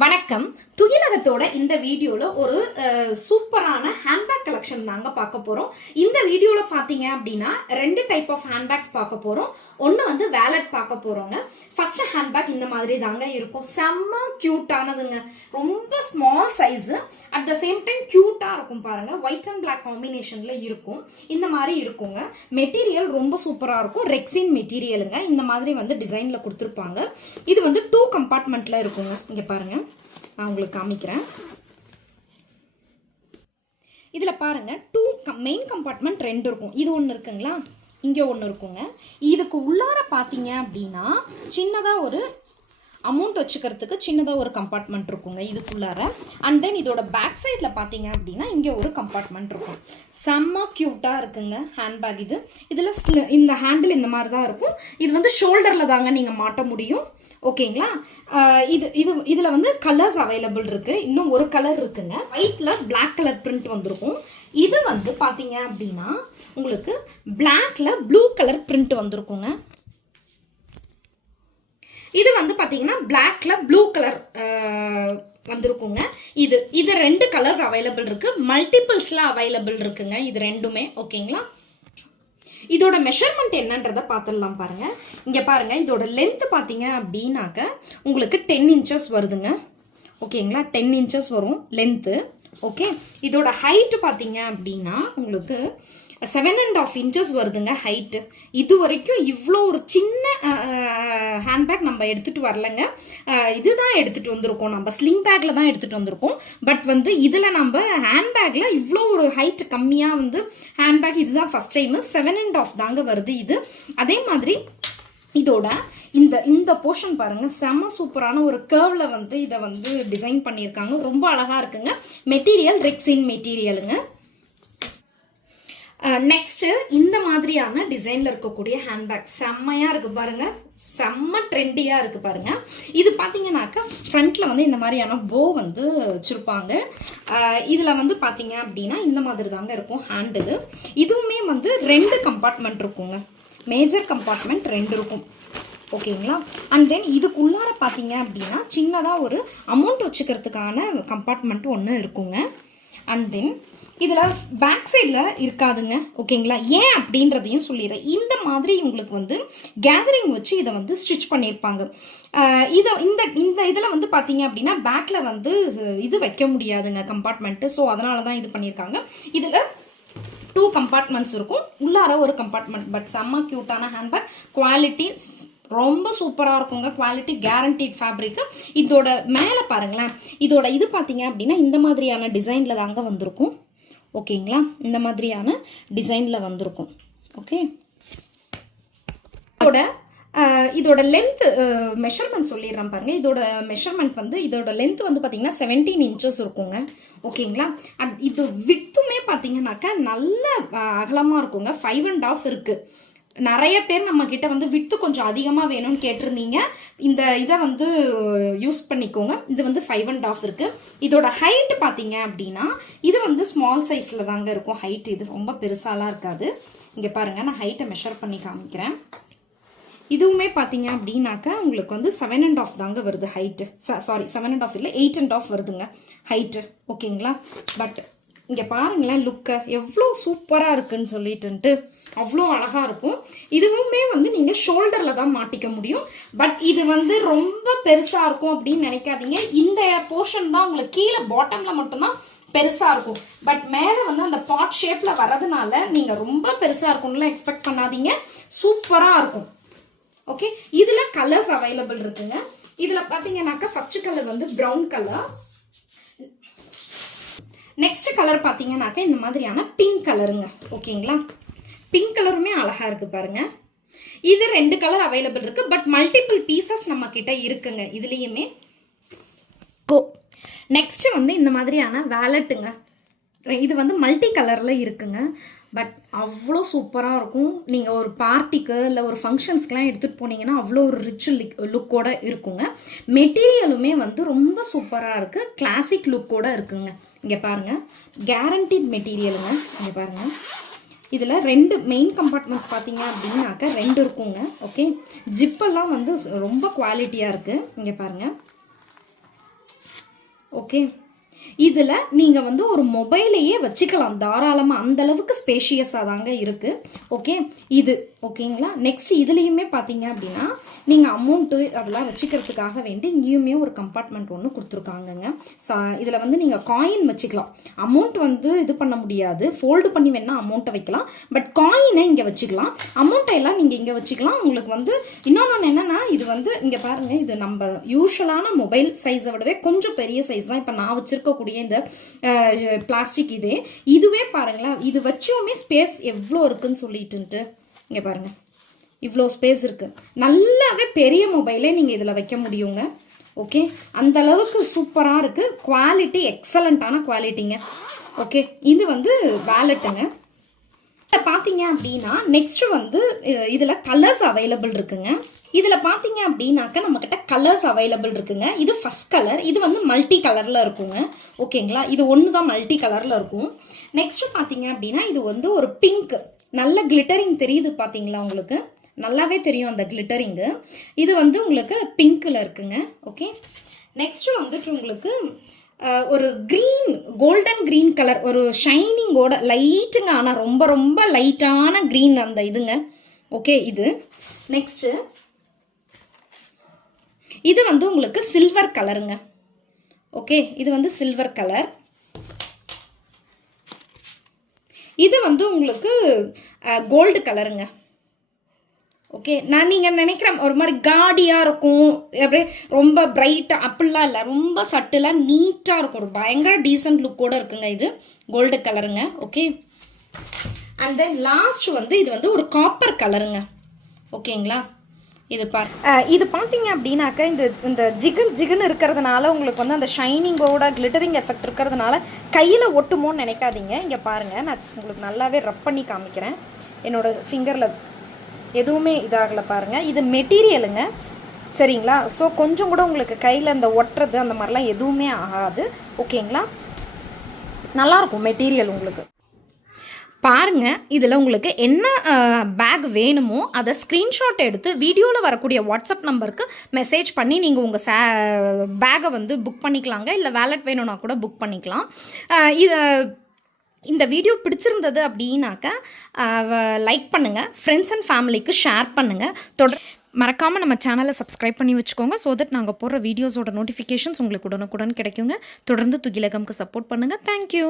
வணக்கம். துகிலகத்தோட இந்த வீடியோல ஒரு சூப்பரான ஹேண்ட்பேக் கலெக்ஷன் தாங்க பார்க்க போறோம். இந்த வீடியோல பாத்தீங்க அப்படின்னா ரெண்டு டைப் ஆஃப் ஹேண்ட்பேக்ஸ் பார்க்க போறோம். ஒன்னு வந்து வேலட் பார்க்க போறோங்க. ஃபர்ஸ்ட் ஹேண்ட்பேக் இந்த மாதிரி தாங்க இருக்கும். செம்ம கியூட்டானதுங்க. ரொம்ப small size, at the same time கியூட்டா இருக்கும் பாருங்க. ஒயிட் அண்ட் பிளாக் காம்பினேஷன்ல இருக்கும். இந்த மாதிரி இருக்குங்க. மெட்டீரியல் ரொம்ப சூப்பரா இருக்கும். ரெக்ஸின் மெட்டீரியலுங்க. இந்த மாதிரி வந்து டிசைன்ல கொடுத்துருப்பாங்க. இது வந்து 2 கம்பார்ட்மெண்ட்ல இருக்குங்க. இங்க பாருங்க, நான் உங்களுக்கு காமிக்கிறேன். இதில் பாருங்க, 2 மெயின் கம்பார்ட்மெண்ட் 2 இருக்கும். இது ஒன்று இருக்குங்களா, இங்கே ஒன்று இருக்குங்க. இதுக்கு உள்ளார பார்த்தீங்க அப்படின்னா சின்னதாக ஒரு அமௌண்ட் வச்சுக்கிறதுக்கு சின்னதாக ஒரு கம்பார்ட்மெண்ட் இருக்குங்க இதுக்குள்ளார. அண்ட் தென் இதோட பேக் சைடில் பார்த்தீங்க அப்படின்னா இங்கே ஒரு கம்பார்ட்மெண்ட் இருக்கும். செம்ம க்யூட்டாக இருக்குங்க ஹேண்ட்பேக் இது. இதில் இந்த ஹேண்டில் இந்த மாதிரி தான் இருக்கும். இது வந்து ஷோல்டரில் தாங்க நீங்கள் மாட்ட முடியும். ஓகேங்களா. இதில் வந்து கலர்ஸ் அவைலபிள் இருக்குது. இன்னும் ஒரு கலர் இருக்குங்க. ஒயிட்டில் பிளாக் கலர் பிரிண்ட் வந்திருக்கும். இது வந்து பார்த்தீங்க அப்படின்னா உங்களுக்கு பிளாக்ல ப்ளூ கலர் பிரிண்ட் வந்திருக்குங்க. இது வந்து பார்த்தீங்கன்னா பிளாக்ல ப்ளூ கலர் வந்திருக்குங்க. இது 2 கலர்ஸ் அவைலபிள் இருக்கு. மல்டிபிள்ஸ்ல அவைலபிள் இருக்குங்க இது ரெண்டுமே. ஓகேங்களா. இதோட மெஷர்மெண்ட் என்னன்றதை பார்த்துடலாம் பாருங்க. இங்க பாருங்க, இதோட லென்த் பார்த்தீங்க அப்படின்னாக்க உங்களுக்கு 10 இன்ச்சஸ் வருதுங்க. ஓகேங்களா, 10 இன்ச்சஸ் வரும் லென்த்து. ஓகே. இதோட ஹைட் பார்த்தீங்க அப்படின்னா உங்களுக்கு 7.5 இன்ச்சஸ் வருதுங்க ஹைட்டு. இது வரைக்கும் இவ்வளோ ஒரு சின்ன ஹேண்ட்பேக் நம்ம எடுத்துகிட்டு வரலைங்க. இதுதான் எடுத்துகிட்டு வந்திருக்கோம். நம்ம ஸ்லிங் பேக்கில் தான் எடுத்துகிட்டு வந்திருக்கோம். பட் வந்து இதில் நம்ம ஹேண்ட்பேக்கில் இவ்வளோ ஒரு ஹைட் கம்மியாக வந்து ஹேண்ட்பேக் இதுதான் ஃபஸ்ட் டைமு. 7.5 தாங்க வருது இது. அதே மாதிரி இதோட இந்த போர்ஷன் பாருங்க, செம்ம சூப்பரான ஒரு கர்வ்ல வந்து இதை வந்து டிசைன் பண்ணியிருக்காங்க. ரொம்ப அழகா இருக்குங்க. Material rexine மெட்டீரியலுங்க. நெக்ஸ்ட் இந்த மாதிரியான டிசைன்ல இருக்கக்கூடிய ஹேண்ட்பேக் செம்மையா இருக்கு பாருங்க. செம்ம ட்ரெண்டியா இருக்கு பாருங்க. இது பாத்தீங்கன்னாக்கா ஃப்ரண்ட்ல வந்து இந்த மாதிரியான போ வந்து வச்சிருப்பாங்க. இதுல வந்து பாத்தீங்க அப்படின்னா இந்த மாதிரி தாங்க இருக்கும் ஹேண்டில். இதுவுமே வந்து 2 கம்பார்ட்மெண்ட் இருக்குங்க. மேஜர் கம்பார்ட்மெண்ட் 2 இருக்கும். ஓகேங்களா. அண்ட் தென் இதுக்குள்ளார பார்த்தீங்க அப்படின்னா சின்னதாக ஒரு அமௌண்ட் வச்சுக்கிறதுக்கான கம்பார்ட்மெண்ட் ஒன்று இருக்குங்க. அண்ட் தென் இதில் பேக் சைடில் இருக்காதுங்க. ஓகேங்களா. ஏன் அப்படின்றதையும் சொல்லிடுறேன். இந்த மாதிரி உங்களுக்கு வந்து கேதரிங் வச்சு இதை வந்து ஸ்டிச் பண்ணியிருப்பாங்க. இந்த இதில் வந்து பார்த்தீங்க அப்படின்னா பேக்கில் வந்து இது வைக்க முடியாதுங்க கம்பார்ட்மெண்ட்டு. ஸோ அதனால தான் இது பண்ணியிருக்காங்க. இதில் 2 கம்பார்ட்மெண்ட்ஸ் இருக்கும். உள்ளார ஒரு கம்பார்ட்மெண்ட். பட் செம்ம க்யூட்டான ஹேண்ட்பேக். குவாலிட்டி ரொம்ப சூப்பராக இருக்குங்க. Quality guaranteed fabric. இதோட மேலே பாருங்களேன், இதோட இது பார்த்தீங்க அப்படின்னா இந்த மாதிரியான டிசைனில் தாங்க வந்திருக்கும். ஓகேங்களா. இந்த மாதிரியான டிசைனில் வந்திருக்கும். ஓகே. இதோட லென்த் மெஷர்மெண்ட் சொல்லிடுறேன் பாருங்க. இதோட மெஷர்மெண்ட் வந்து இதோட லென்த் வந்து பார்த்தீங்கன்னா 17 இன்ச்சஸ் இருக்குங்க. ஓகேங்களா. இது வித்துமே பார்த்தீங்கன்னாக்கா நல்ல அகலமாக இருக்குங்க. 5.5 இருக்கு. நிறைய பேர் நம்ம கிட்ட வந்து வித்து கொஞ்சம் அதிகமாக வேணும்னு கேட்டிருந்தீங்க. இந்த இதை வந்து யூஸ் பண்ணிக்கோங்க. இது வந்து 5.5 இருக்கு. இதோட ஹைட் பார்த்தீங்க அப்படின்னா இது வந்து ஸ்மால் சைஸில் தாங்க இருக்கும் ஹைட். இது ரொம்ப பெருசாலாம் இருக்காது. இங்கே பாருங்க, நான் ஹைட்டை மெஷர் பண்ணி காமிக்கிறேன். இதுவுமே பார்த்தீங்க அப்படின்னாக்கா உங்களுக்கு வந்து 7.5 தாங்க வருது ஹைட்டு. சாரி, 7.5 இல்லை, 8.5 வருதுங்க ஹைட்டு. ஓகேங்களா. பட் இங்கே பாருங்களேன் லுக்கை எவ்வளோ சூப்பராக இருக்குன்னு சொல்லிட்டு அவ்வளோ அழகாக இருக்கும். இதுவுமே வந்து நீங்கள் ஷோல்டரில் தான் மாட்டிக்க முடியும். பட் இது வந்து ரொம்ப பெருசாக இருக்கும் அப்படின்னு நினைக்காதீங்க. இந்த போர்ஷன் தான் உங்களுக்கு கீழே பாட்டமில் மட்டும்தான் பெருசாக இருக்கும். பட் மேலே வந்து அந்த பாட் ஷேப்பில் வர்றதுனால நீங்கள் ரொம்ப பெருசாக இருக்கும்லாம் எக்ஸ்பெக்ட் பண்ணாதீங்க. சூப்பராக இருக்கும். ஓகே. இதில் கலர்ஸ் அவைலபிள் இருக்குங்க. இதில் பார்த்தீங்கன்னாக்கா ஃபர்ஸ்ட் கலர் வந்து ப்ரௌன் கலர். நெக்ஸ்ட் கலர் பார்த்தீங்கன்னாக்கா இந்த மாதிரியான பிங்க் கலருங்க. ஓகேங்களா. பிங்க் கலருமே அழகா இருக்கு பாருங்க. இது 2 கலர் அவைலபிள் இருக்கு. பட் மல்டிபிள் பீசஸ் நம்ம கிட்ட இருக்குங்க இதுலயுமே. நெக்ஸ்ட் வந்து இந்த மாதிரியான வேலட்டுங்க. இது வந்து மல்டி கலர்ல இருக்குங்க. பட் அவ்வளோ சூப்பராக இருக்கும். நீங்கள் ஒரு பார்ட்டிக்கு இல்லை ஒரு ஃபங்க்ஷன்ஸ்க்கெலாம் எடுத்துகிட்டு போனீங்கன்னா அவ்வளோ ஒரு ரிச் லுக்கோட இருக்குங்க. மெட்டீரியலுமே வந்து ரொம்ப சூப்பராக இருக்குது. கிளாசிக் லுக்கோட இருக்குங்க. இங்கே பாருங்கள், கேரண்டீட் மெட்டீரியலுங்க. இங்கே பாருங்கள், இதில் 2 மெயின் கம்பார்ட்மெண்ட்ஸ் பார்த்தீங்க அப்படின்னாக்க 2 இருக்குங்க. ஓகே. ஜிப்பெல்லாம் வந்து ரொம்ப குவாலிட்டியாக இருக்குது. இங்கே பாருங்கள், ஓகே, இதில் நீங்கள் வந்து ஒரு மொபைலையே வச்சுக்கலாம் தாராளமாக, அந்தளவுக்கு ஸ்பேஷியஸாக தாங்க இருக்குது. ஓகே, இது ஓகேங்களா. நெக்ஸ்ட் இதுலேயுமே பார்த்தீங்க அப்படின்னா நீங்கள் அமௌண்ட்டு அதெல்லாம் வச்சுக்கிறதுக்காக வேண்டி இங்கேயுமே ஒரு கம்பார்ட்மெண்ட் ஒன்று கொடுத்துருக்காங்கங்க. இதில் வந்து நீங்கள் காயின் வச்சுக்கலாம். அமௌண்ட் வந்து இது பண்ண முடியாது, ஃபோல்டு பண்ணி வேணால் அமௌண்ட்டை வைக்கலாம், பட் காயினை இங்கே வச்சுக்கலாம். அமௌண்ட்டை எல்லாம் நீங்கள் இங்கே வச்சுக்கலாம். உங்களுக்கு வந்து இன்னொன்று என்னென்னா, இது வந்து இங்கே பாருங்கள், இது நம்ம யூஷுவலான மொபைல் சைஸை விடவே கொஞ்சம் பெரிய சைஸ் தான். இப்போ நான் வச்சுருக்கக்கூடிய இந்த பிளாஸ்டிக் இதுவே பாருங்களேன், இது வச்சுமே ஸ்பேஸ் எவ்வளோ இருக்குன்னு சொல்லிட்டுன்ட்டு இங்கே பாருங்கள், இவ்வளோ ஸ்பேஸ் இருக்குது. நல்லாவே பெரிய மொபைலே நீங்கள் இதில் வைக்க முடியுங்க. ஓகே, அந்த அளவுக்கு சூப்பராக இருக்குது. குவாலிட்டி எக்ஸலண்ட்டான குவாலிட்டிங்க. ஓகே, இது வந்து வேலெட்டுங்க. பார்த்தீங்க அப்படின்னா நெக்ஸ்ட் வந்து இதில் கலர்ஸ் அவைலபிள் இருக்குங்க. இதில் பார்த்தீங்க அப்படின்னாக்கா நம்மக்கிட்ட கலர்ஸ் அவைலபிள் இருக்குங்க. இது ஃபஸ்ட் கலர், இது வந்து மல்டி கலரில் இருக்குங்க. ஓகேங்களா, இது ஒன்று தான் மல்டி கலரில் இருக்கும். நெக்ஸ்ட் பார்த்தீங்க அப்படின்னா இது வந்து ஒரு பிங்க், நல்ல கிளிட்டரிங் தெரியுது பார்த்தீங்களா, உங்களுக்கு நல்லாவே தெரியும் அந்த கிளிட்டரிங்கு. இது வந்து உங்களுக்கு பிங்க்கில் இருக்குங்க. ஓகே, நெக்ஸ்ட் வந்துட்டு உங்களுக்கு ஒரு க்ரீன், கோல்டன் க்ரீன் கலர், ஒரு ஷைனிங்கோட லைட்டுங்க, ஆனால் ரொம்ப ரொம்ப லைட்டான க்ரீன் அந்த இதுங்க. ஓகே, இது நெக்ஸ்ட்டு இது வந்து உங்களுக்கு சில்வர் கலருங்க. ஓகே, இது வந்து சில்வர் கலர். இது வந்து உங்களுக்கு கோல்டு கலருங்க. ஓகே, நீங்கள் நினைக்கிற ஒரு மாதிரி காடியாக இருக்கும், அப்படியே ரொம்ப பிரைட்டாக அப்படிலாம் இல்லை, ரொம்ப சட்டிலாக நீட்டாக இருக்கும், ஒரு பயங்கர டீசன்ட் லுக்கோடு இருக்குங்க. இது கோல்டு கலருங்க. ஓகே, அண்ட் தென் லாஸ்ட் வந்து இது வந்து ஒரு காப்பர் கலருங்க. ஓகேங்களா, இது பார்த்தீங்க அப்படின்னாக்கா இந்த ஜிகுன்னு இருக்கிறதுனால உங்களுக்கு வந்து அந்த ஷைனிங்கோட கிளிட்டரிங் எஃபெக்ட் இருக்கிறதுனால கையில் ஒட்டுமோன்னு நினைக்காதீங்க. இங்கே பாருங்கள், நான் உங்களுக்கு நல்லாவே ரப் பண்ணி காமிக்கிறேன். என்னோடய ஃபிங்கரில் எதுவுமே இதாகலை பாருங்கள். இது மெட்டீரியலுங்க, சரிங்களா. ஸோ கொஞ்சம் கூட உங்களுக்கு கையில் அந்த ஒட்டுறது அந்த மாதிரிலாம் எதுவுமே ஆகாது. ஓகேங்களா, நல்லாயிருக்கும் மெட்டீரியல் உங்களுக்கு. பாருங்கள், இதில் உங்களுக்கு என்ன பேக் வேணுமோ அதை ஸ்க்ரீன்ஷாட் எடுத்து வீடியோவில் வரக்கூடிய வாட்ஸ்அப் நம்பருக்கு மெசேஜ் பண்ணி நீங்கள் உங்கள் பேக்கை வந்து புக் பண்ணிக்கலாங்க. இல்லை வேலட் வேணும்னா கூட புக் பண்ணிக்கலாம். இந்த வீடியோ பிடிச்சிருந்தது அப்படின்னாக்கா லைக் பண்ணுங்கள், ஃப்ரெண்ட்ஸ் அண்ட் ஃபேமிலிக்கு ஷேர் பண்ணுங்கள். மறக்காமல் நம்ம சேனலை சப்ஸ்கிரைப் பண்ணி வச்சுக்கோங்க. ஸோ தட் நாங்கள் போடுற வீடியோஸோட நோட்டிஃபிகேஷன்ஸ் உங்களுக்கு உடனுக்குடன் கிடைக்குங்க. தொடர்ந்து துகிலகம்க்கு சப்போர்ட் பண்ணுங்கள். தேங்க்யூ.